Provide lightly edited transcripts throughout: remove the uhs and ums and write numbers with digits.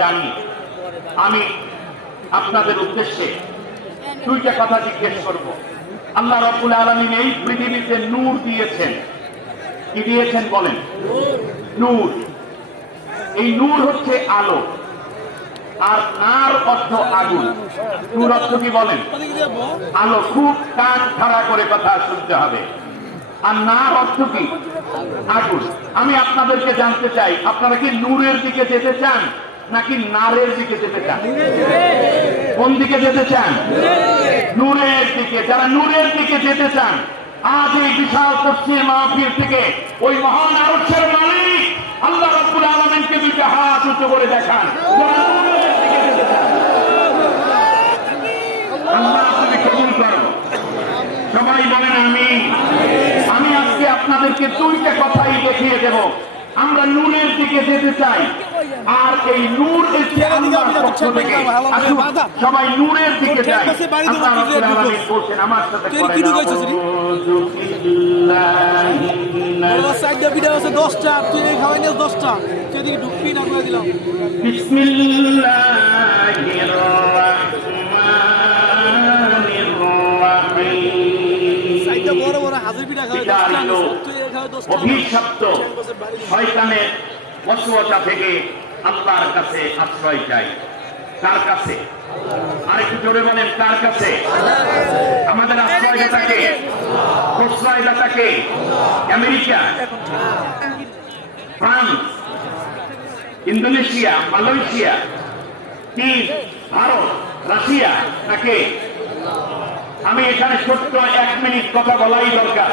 জানি। আমি আপনাদের উদ্দেশ্যে দুইটা কথা জিজ্ঞেস করব। আল্লাহ রাব্বুল আলামিন এই পৃথিবীতে নূর দিয়েছেন। কি দিয়েছেন বলেন? নূর। এই নূর হচ্ছে আলো, আর নার অর্থ আগুন। নূর অর্থ কি বলেন? আলো। খুব কান খাড়া করে কথা শুনতে হবে। আর নার অর্থ কি? আগুন। আমি আপনাদেরকে জানতে চাই, আপনারা কি নূরের দিকে যেতে চান নাকি নারের দিকে যেতে চান? কোন দিকে যেতে চান? নূরের দিকে। যারা নূরের দিকে যেতে চান, আজ এই বিশাল তাফসীর মাহফিল থেকে ওই মহান আরশের মালিক আল্লাহ রাব্বুল আলামিনকে দুইটা হাত উঁচু করে দেখান। যারা নূরের দিকে যেতে চান, আল্লাহ তুমি কবুল করো। সবাই বলেন আমিন। আমি আজকে আপনাদেরকে দুইটা কথাই দেখিয়ে দেব। আমরা নূরের দিকে যেতে চাই, আর এই নূর এসে আল্লাহর পক্ষ থেকে। আসুন সবাই নূরের দিকে যাই। আল্লাহ রাব্বুল আলামিন বলেন, আমার সাথে করেন, আউযু বিল্লাহি মিনাশ বিসমিল্লাহির রাহমানির রাহিম। অভিশপ্ত শয়তানের ওয়াসওয়াসা থেকে আল্লাহর কাছে আশ্রয় চাই। কার কাছে? আরেকটু জোরে বলেন, কার কাছে? আমাদের আশ্রয়দাতাকে, প্রশ্রয়দাতাকে। আমেরিকা, ফ্রান্স, ইন্দোনেশিয়া, মালয়েশিয়া, চীন, ভারত, রাশিয়া নাকি? আমি এখানে ছোট্ট 1 মিনিট কথা বলাই দরকার।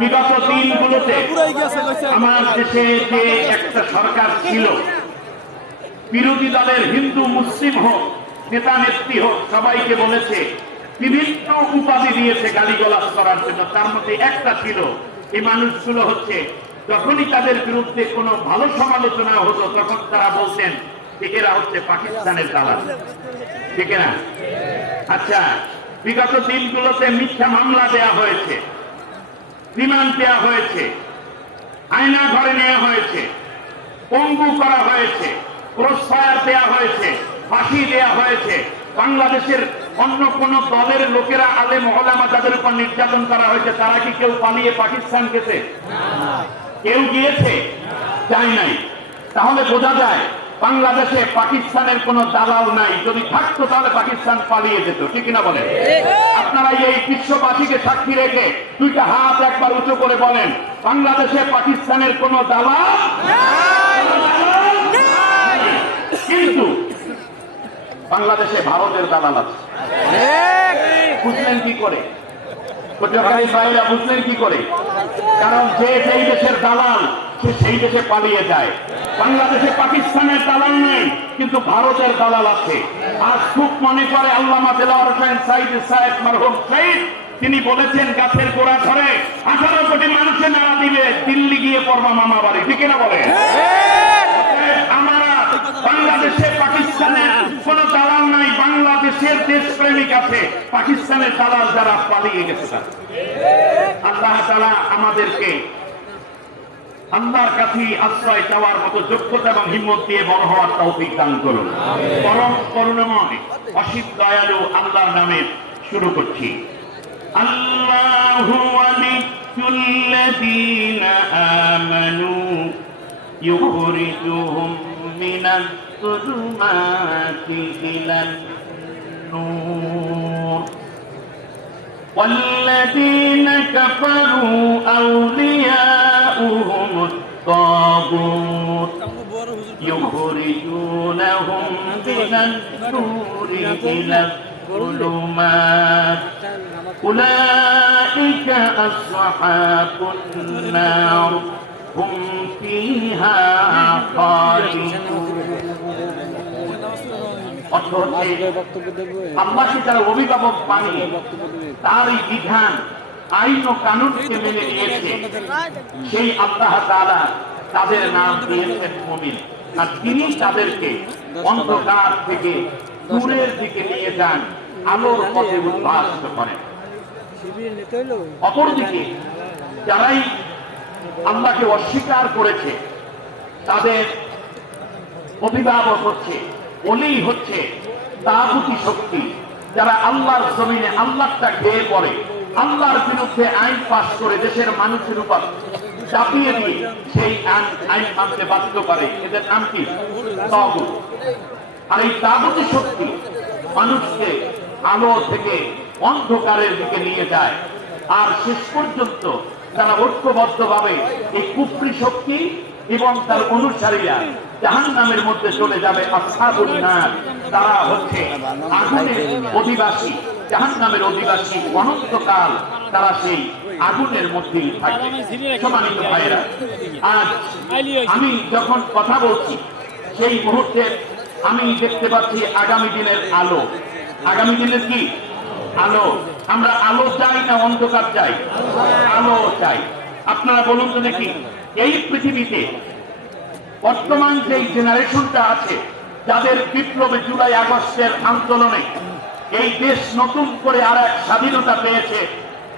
বিগত দিনগুলোতে আমার দেশে যে একটা সরকার ছিল, বিরোধী দলের হিন্দু মুসলিম হোক, নেতা নেত্রী হোক, সবাইকে বলেছে, বিভিন্ন উপাধি দিয়েছে গালিগালাজ করার জন্য। তার মধ্যে একটা ছিল, এই মানুষগুলো হচ্ছে যখনই তাদের বিরুদ্ধে কোনো ভালো সমালোচনা হতো, তখন তারা বলতেন যে এরা হচ্ছে পাকিস্তানের দালাল। ঠিক না? আচ্ছা, বিগত দিনগুলোতে মিথ্যা মামলা দেয়া হয়েছে, রিমান্ড দেওয়া হয়েছে, আয়না ঘরে নেওয়া হয়েছে, পঙ্গু করা হয়েছে, ক্রসফায়ার দেওয়া হয়েছে, ফাঁসি দেওয়া হয়েছে। বাংলাদেশের অন্য কোন দলের লোকেরা, আলেম ওলামা, যাদের উপর নির্যাতন করা হয়েছে, তারা কি কেউ পালিয়ে পাকিস্তান গেছে? কেউ গিয়েছে? যায় নাই। তাহলে বোঝা যায় বাংলাদেশে পাকিস্তানের কোন দালাল নাই। যদি থাকতো তাহলে পাকিস্তান পালিয়ে যেত। ঠিক না বলেন? আপনারা এই বিশ্ববাসীকে সাক্ষী রেখে দুইটা হাত একবার উঁচু করে বলেন, বাংলাদেশে পাকিস্তানের কোন দালাল। কিন্তু বাংলাদেশে ভারতের দালাল আছে। বুঝলেন কি করে? বুঝলেন কি করে? কারণ যে যেই দেশের দালাল, সে সেই দেশে পালিয়ে যায়। বাংলাদেশে পাকিস্তানের দালাল নেই, কিন্তু ভারতের দালাল আছে। আজ খুব মনে করে আল্লামা দেলোয়ার হোসেন সাইদ সাহেব মরহুম শহীদ, তিনি বলেছেন গাছের গোড়া ধরে 18 কোটি মানুষের নাড়া দিলে দিল্লি গিয়ে পড়বা মামা বাড়ি। ঠিক না বলে? আমরা বাংলাদেশে পাকিস্তানের কোন দালাল নাই, বাংলাদেশের দেশপ্রেমিক আছে। পাকিস্তানের দালাল যারা পালিয়ে গেছে। আল্লাহ তাআলা আমাদেরকে আল্লাহর কাছে আশ্রয় চাওয়ার মতো যোগ্যতা এবং হিম্মত দিয়ে বড় হওয়ার তৌফিক দান করুন। পরম করুণাময় অসীম দয়ালু আল্লাহর নামে শুরু করছি। আল্লাহু ওয়ালিয়্যুল্লাযীনা আমানু ইউখরিজুহুম মিনাজ যুলুমাতি ইলান নূর والذين كفروا أولياؤهم الطاغوت يخرجونهم من النور إلى الظلمات أولئك أصحاب النار هم فيها خالدون। আল্লাহকে যারা অভিভাবক বানিয়ে তার এই বিধান, আইন ও কানুনকে মেনে নিয়েছে, সেই আল্লাহ তাআলা তাদের নাম দিয়েছেন মুমিন। আর তিনি তাদেরকে অন্ধকার থেকে নূরের দিকে নিয়ে যান, আলোর পথে উদ্ভাসিত করেন। অপরদিকে যারাই আল্লাহকে অস্বীকার করেছে, তাদের অভিভাবক হচ্ছে, ওলি হচ্ছে তাগুতি শক্তি, যারা আল্লাহর জমিনে আল্লাহটা খেয়ে পড়ে, আল্লাহর বিরুদ্ধে আইন পাস করে দেশের মানুষের উপর চাপিয়ে দিয়ে সেই আইন মানতে বাধ্য করে। এদের নাম কি? তাগুত। আর এই তাগুতি শক্তি মানুষকে আলো থেকে অন্ধকারের দিকে নিয়ে যায়। আর শেষ পর্যন্ত তারা ঐক্যবদ্ধভাবে এই কুফরি শক্তি এবং তার অনুসারীরা জাহান্নামের মধ্যে চলে যাবে। আসহাবুন নার, তারা হচ্ছে আগুনের অধিবাসী, জাহান্নামের অধিবাসী, অনন্তকাল তারা সেই আগুনের মধ্যেই থাকবে। সম্মানিত ভাইরা, আজ আমি যখন কথা বলছি সেই মুহূর্তে আমি দেখতে পাচ্ছি আগামী দিনের আলো। আগামী দিনের কি আলো? আমরা আলো চাই না অন্ধকার চাই? আলো চাই। আপনারা বলুন তো দেখি, এই পৃথিবীতে বর্তমান যে জেনারেশনটা আছে, যাদের বিপ্লবে জুলাই আগস্টের আন্দোলনে এই দেশ নতুন করে আর এক স্বাধীনতা পেয়েছে,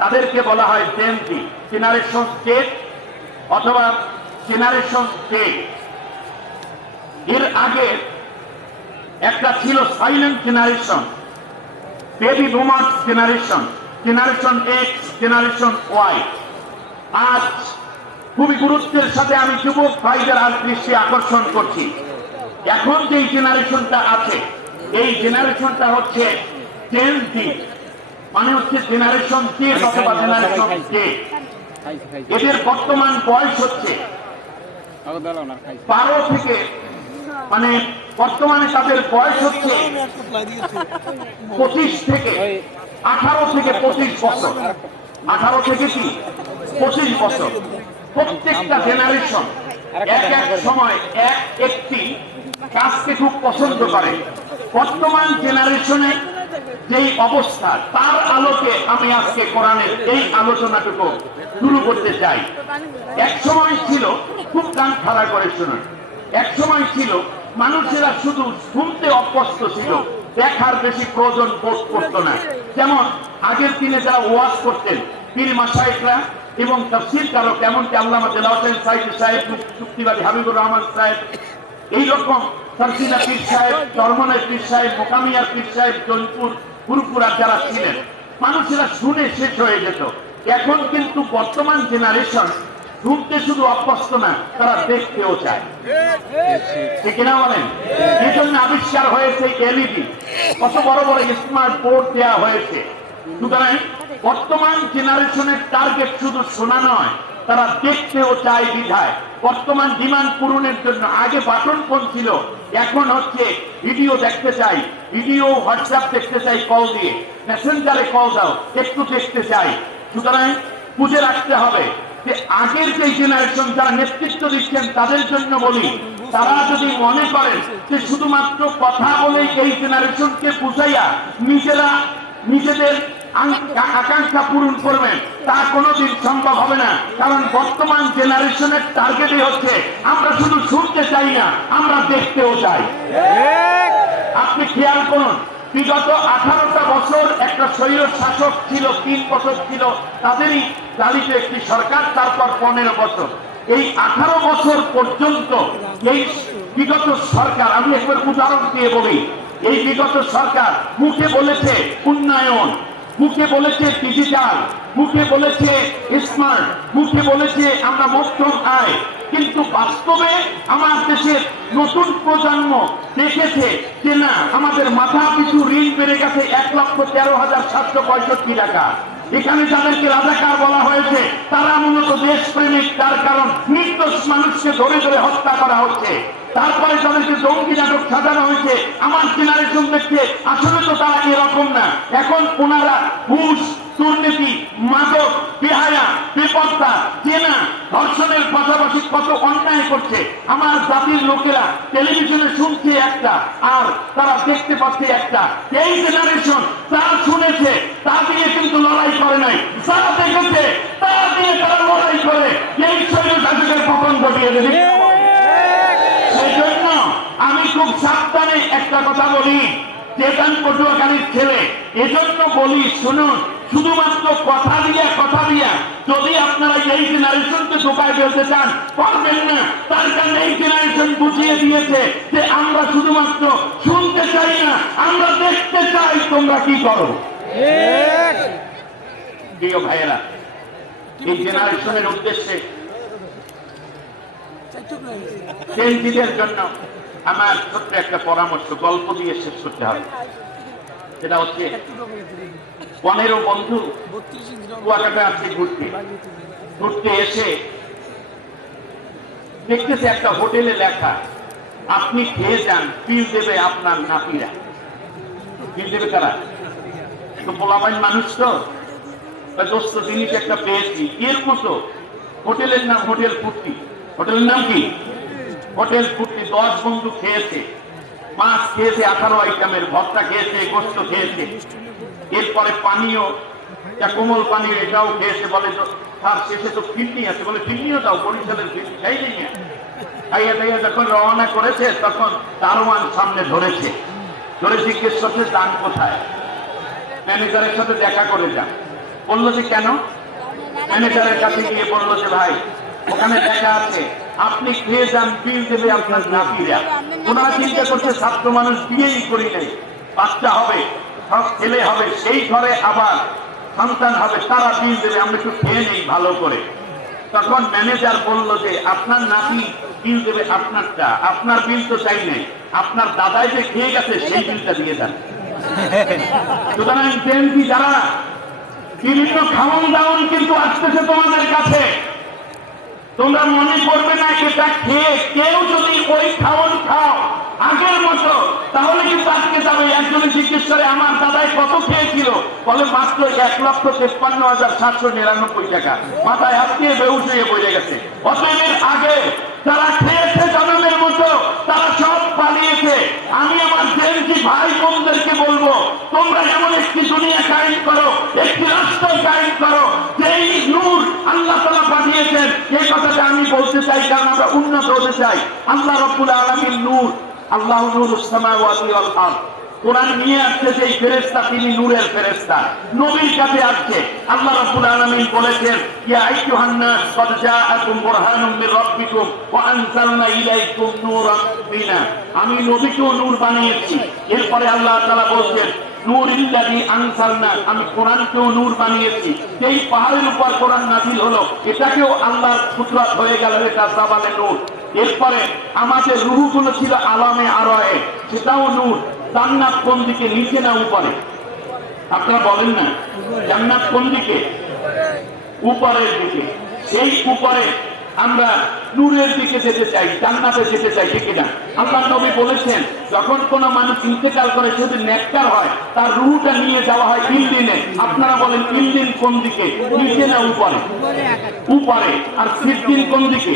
তাদেরকে বলা হয় জেনজি, জেনারেশন জেড অথবা জেনারেশন জে। এর আগে একটা ছিল silent generation, baby boomer generation, generation X, generation Y. আজ খুবই গুরুত্বের সাথে আমি যুবক ভাইদের আর দৃষ্টি আকর্ষণ করছি। এখন যে জেনারেশনটা আছে, এই জেনারেশনটা হচ্ছে জেন জি, মানে হচ্ছে জেনারেশন জে অথবা জেনারেশন জে। এদের বর্তমান বয়স হচ্ছে 12 থেকে, মানে বর্তমানে তাদের বয়স হচ্ছে 25 থেকে 18 থেকে 25 বছর। 18 থেকে কি 25 বছর। প্রত্যেকটা জেনারেশন এক এক সময় এক একটি কাজকে খুব পছন্দ করে। বর্তমান জেনারেশনের যেই অবস্থা, তার আলোকে আমি আজকে কোরআনের এই আলোচনাটুকু শুরু করতে চাই। এক সময় ছিল, খুব কান খাড়া করে শুনুন, এক সময় ছিল মানুষেরা শুধু শুনতে অভ্যস্ত ছিল, দেখার বেশি প্রয়োজন বোধ করতো না। যেমন আগের দিনে যারা ওয়াজ করতেন, পীর মাশায়েখরা এবং তাফসীর কারক, এমনকি আল্লামা দেলাওয়ার হোসেন সাঈদী সাহেব, চুক্তিবাদী হাবিবুর রহমান সাহেব, এইরকম সারসিনা পীর সাহেব, চরমনের পীর সাহেব, মোকামিয়ার পীর সাহেব, জৈনপুর, ফুরফুরা যারা ছিলেন, মানুষেরা শুনে শেষ হয়ে যেত। এখন কিন্তু বর্তমান জেনারেশন শুনতে শুধু অভ্যস্ত না, তারা দেখতেও চায়। ঠিক না বলেন? এই জন্য আবিষ্কার হয়েছে এলইডি, কত বড় বড় স্মার্ট বোর্ড দেওয়া হয়েছে। সুতরাং বর্তমান জেনারেশনের টার্গেট শুধু শোনা নয়, তারা দেখতেও চায় বিধায় বর্তমান ডিমান্ড পূরণের জন্য। আগে বাটন ফোন ছিল, এখন হচ্ছে ভিডিও দেখতে চাই, ভিডিও হোয়াটসঅ্যাপ দেখতে চাই, কল দিয়ে মেসেঞ্জারে কল দাও, একটু দেখতে চাই। সুতরাং বুঝে রাখতে হবে যে আগের যে জেনারেশন যারা নেতৃত্ব দিচ্ছেন, তাদের জন্য বলি, তারা যদি মনে করেন যে শুধুমাত্র কথা বলে এই জেনারেশনকে বুঝাইয়া নিজেদের আকাঙ্ক্ষা পূরণ করবেন, তা কোনোদিন সম্ভব হবে না। কারণ বর্তমান জেনারেশনের টার্গেটই হচ্ছে আমরা শুধু শুনতে চাই না, আমরা দেখতেও চাই। আপনি খেয়াল করুন, বিগত 18টা বছর একটা স্বৈর শাসক ছিল, 3 বছর ছিল তাদেরই চালিত একটি সরকার, তারপর 15 বছর। এই 18 বছর পর্যন্ত এই বিগত সরকার, আমি একবার উদাহরণ দিয়ে বলি, এই বিগত সরকার মুখে বলেছে উন্নয়ন, মুখে বলেছে ডিজিটাল, মুখে বলেছে স্মার্ট, মুখে বলেছে আমরা মধ্যম আয়, কিন্তু বাস্তবে আমার দেশের নতুন প্রজন্ম দেখেছে যে না, আমাদের মাথা পিছু ঋণ বেড়ে গেছে 1,13,765 টাকা। এখানে যাদেরকে রাজাকার বলা হয়েছে, তারা মূলত দেশপ্রেমিক, তার কারণ নির্দোষ মানুষকে ধরে ধরে হত্যা করা হচ্ছে। তারপরে তাদেরকে জঙ্গি নাটক সাজানো হয়েছে। আমার জেনারেশন দেখতে আসলে তো তারা এরকম না। এখন ওনারা ঘুষ, দুর্নীতি, মাদক, বেহায়া, বেপত্তা, জেনা, ধর্ষণের পাশাপাশি কত অন্যায় করছে। আমার জাতির লোকেরা টেলিভিশনে শুনছে একটা, আর তারা দেখতে পাচ্ছে একটা। এই জেনারেশন তারা শুনেছে, তা দিয়ে কিন্তু লড়াই করে নাই, তারা দেখেছে, তা দিয়ে তারা লড়াই করে এই শরীর শাসকের পতন ঘটিয়ে দেবে। সেই জন্য আমি খুব সাবধানে একটা কথা বলি, চেতন পটুয়াখালীর ছেলে, এজন্য বলি শুনুন, শুধুমাত্র কথা দিয়া যদি আপনারা এই জেনারেশনকে ঢোকায় ফেলতে চান, পারবেন না। তার কারণে এই জেনারেশন বুঝিয়ে দিয়েছে যে আমরা শুধুমাত্র শুনতে চাই না, আমরা দেখতে চাই তোমরা কি করো। প্রিয় ভাইয়েরা, এই জেনারেশনের উদ্দেশ্যে জেনজিদের জন্য আমার ছোট্ট একটা পরামর্শ, গল্প দিয়ে শেষ করতে হবে। সেটা হচ্ছে 15 বন্ধু কুয়াকাটা আছে ঘুরতে এসে দেখতেছে একটা হোটেলে লেখা, আপনি খেয়ে যান, বিল দেবে আপনার নাতিরা। বিল দেবে তারা তো পোলাবাইন মানুষ, তো দোস্ত জিনিস একটা পেয়েছি এর মতো। হোটেলের নাম হোটেল ফুর্তি। হোটেলের নাম কি? হোটেল ফুর্তি। 10 বন্ধু খেয়েছে, মাছ খেয়েছে 18 আইটেমের, ভর্তা খেয়েছে, গোস্ত খেয়েছে, এরপরে পানীয়, কোমল পানীয় এটাও খেয়েছে। বলে তার শেষে তো ফিরনি আছে, বলে ফিরনিও দাও, বরিশালের ফিরনি খাই নেই। খাইয়া দাইয়া যখন রওনা করেছে তখন দারোয়ান সামনে ধরে জিজ্ঞেস করছে যান কোথায়। ম্যানেজারের সাথে দেখা করে যান। বললো যে কেন? ম্যানেজারের কাছে গিয়ে বললো যে ভাই ওখানে দেখা আছে, আপনি খেয়ে যান, বিল দেবে আপনার নাতিরা। ওনারা চিন্তা করছে ছাত্র মানুষ, বিয়েই করি নাই, বাচ্চা হবে, সব ছেলে হবে, সেই ঘরে আবার সন্তান হবে, তারা বিল দেবে, আমরা একটু খেয়ে নেই ভালো করে। তখন ম্যানেজার বললো যে আপনার নাতি বিল দেবে আপনারটা, আপনার বিল তো চাই নাই, আপনার দাদাই যে খেয়ে গেছে সেই বিলটা দিয়ে দেন। সুতরাং জেনজি যারা বিভিন্ন খাওয়ান দাওয়ান কিন্তু আসতেছে তোমাদের কাছে, তোমরা মনে করবে না এটা খেয়ে কেউ যদি ওই খাওয়ান খাও আগের মতো, তাহলে কিন্তু আজকে যাবে। একজনে জিজ্ঞেস করে আমার দাদাই কত খেয়েছিল, বলে মাত্র 1,53,799 টাকা। মাথায় হাত দিয়ে বেহুশ হয়ে পড়ে গেছে। অতএবের আগে যারা খেয়েছে জনমের মতো, তারা সব পালিয়েছে। আমি আমার জেনজি ভাই বোনদেরকে বলবো, তোমরা এমন একটি দুনিয়া কায়েম করো, একটি রাষ্ট্র কায়েম করো, যেই নূর আল্লাহ তাআলা পাঠিয়েছেন। এই কথাটা আমি বলতে চাই কারণ আমরা উন্নত হতে চাই। আল্লাহ রাব্বুল আলামিন নূর, আল্লাহু নূরুস সামাওয়াতি ওয়াল আরদ। কোরআন নিয়ে আসছে যে ফেরেশতা, তিনি নূরের ফেরেশতা। নবীর কাছে আসছে, আল্লাহ রাব্বুল আলামিন বলেছেন ইয়া আইয়ুহান নাস ক্বাদ জাআকুম বুরহানুম মির রাব্বিকুম ওয়া আনজালনা ইলাইকুম নূরাম মুবিনা। আমি নবীকেও নূর বানিয়েছি। এরপরে আল্লাহ তাআলা বলছেন নূরিল্লাযী আনজালনা, আমি কোরআনকেও নূর বানিয়েছি। এই পাহাড়ের উপর কোরআন নাযিল হলো, এটাকেও আল্লাহর কুদরত হয়ে গেল, এটা জাবালে নূর। এরপরে আমাদের রূহগুলো ছিল আলামে আরয়ে, সেটাও নূর। জান্নাত কোন দিকে, নিচে না উপরে? আপনারা বলেন না, জান্নাত কোন দিকে? উপরের দিকে। সেই উপরে আমরা নূরের দিকে যেতে চাই, জান্নাতে যেতে চাই, ঠিক না? আল্লাহ নবী বলেছেন যখন কোন মানুষ ইন্তেকাল করে যদি নেককার হয়, তার রূহটা নিয়ে যাওয়া হয় ইলদিনে। আপনারা বলেন ইলদিন কোন দিকে, নিচে না উপরে? উপরে। আর সিদ্দিন কোন দিকে?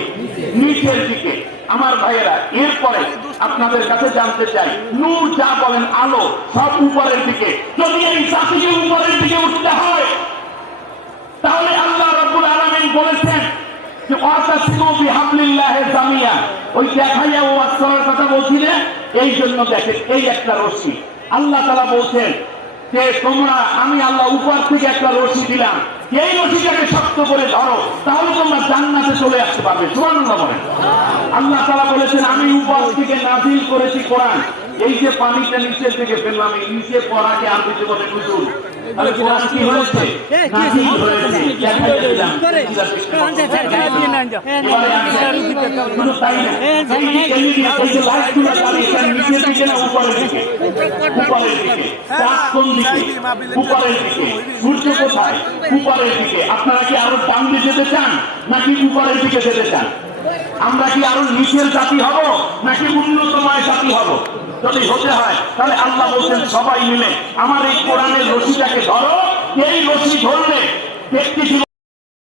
নিচের দিকে। আমার ভাইয়েরা, এরপরে আপনাদের কাছে জানতে চাই, নূর যা বলেন আলো সব উপরের দিকে। যদি এই জাতিকে উপরের দিকে উঠতে হয়, তাহলে আল্লাহ রাব্বুল আলামিন বলেছেন যে ওয়াতাসিমু বিহাবলিল্লাহি জামিয়া। ওই দেখাইয়া ওয়াজ করার কথা বলছিলেন, এই জন্য দেখেন এই একটা রশি আল্লাহ তাআলা বলছেন যে তোমরা, আমি আল্লাহ উপর থেকে একটা রশি দিলাম, এই রশিটাকে শক্ত করে ধরো, তাহলে তোমরা জান্নাতে চলে আসতে পারবে। সুবহানাল্লাহ বলেন। আল্লাহ তাআলা বলেছেন আমি উপর থেকে নাযিল করেছি কোরআন। এই যে পানিটা নিচের থেকে ফেললাম, এই নিচে পড়াকে আরবিতে বলে নুজুল। তাহলে কোরআন কি হয়েছে? নাযিল হয়েছে। দেখাই দিলাম। শুধু তাই না, এই যে লাইটগুলো জ্বালিয়ে, এটা নিচের দিকে না উপরের দিকে? উপরের দিকে। চাঁদ কোন দিকে? উপরের দিকে। সূর্য কোথায়? উপরের দিকে। আপনারা কি আরো ডান দিকে যেতে চান নাকি উপরের দিকে যেতে চান? আমরা কি আরো নিচের জাতি হব নাকি উন্নতময় জাতি হব? যদি হতে হয় তাহলে আল্লাহ বলছেন সবাই মিলে আমার এই কোরআনের রশিটাকে ধরো। এই রশি ধরলে ব্যক্তি